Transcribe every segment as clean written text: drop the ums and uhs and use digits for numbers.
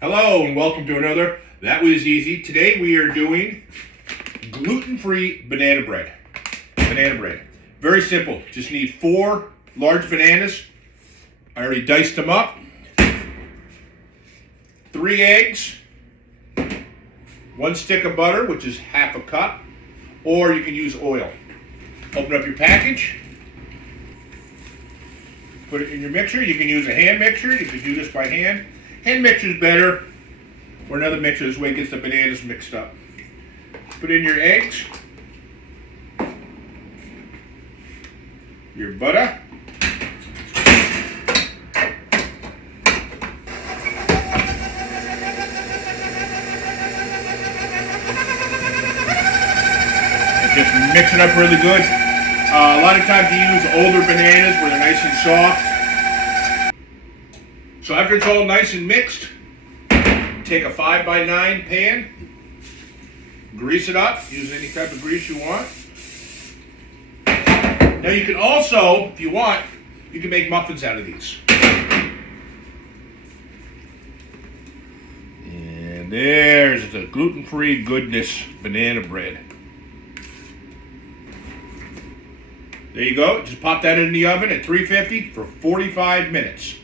Hello and welcome to another That Was Easy. Today we are doing gluten-free banana bread. Very simple. Just need 4 large bananas. I already diced them up. 3 eggs. 1 stick of butter, which is half a cup. Or you can use oil. Open up your package. Put it in your mixer. You can use a hand mixer. You can do this by hand. Hand mixer is better, or another mixer. This way it gets the bananas mixed up. Put in your eggs, your butter, and just mix it up really good. A lot of times you use older bananas where they're nice and soft. So after it's all nice and mixed, take a 5x9 pan, grease it up, use any type of grease you want. Now you can also, if you want, you can make muffins out of these. And there's the gluten-free goodness banana bread. There you go, just pop that in the oven at 350 for 45 minutes.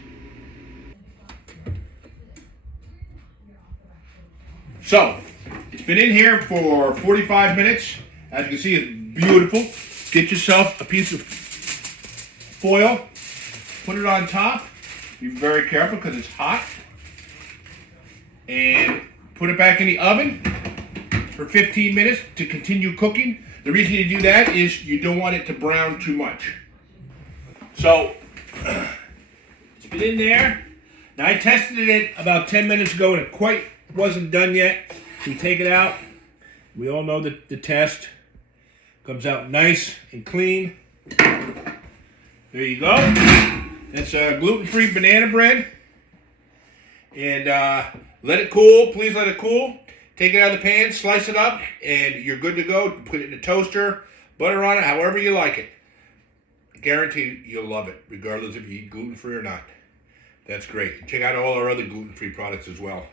So, it's been in here for 45 minutes. As you can see, it's beautiful. Get yourself a piece of foil, put it on top. Be very careful because it's hot. And put it back in the oven for 15 minutes to continue cooking. The reason you do that is you don't want it to brown too much. So, it's been in there. Now I tested it about 10 minutes ago and it quite wasn't done yet. We take it out. We all know that the test comes out nice and clean. There you go. It's a gluten-free banana bread. And let it cool. Please let it cool. Take it out of the pan, slice it up, and you're good to go. Put it in a toaster, butter on it, however you like it. I guarantee you'll love it, regardless if you eat gluten-free or not. That's great. Check out all our other gluten-free products as well.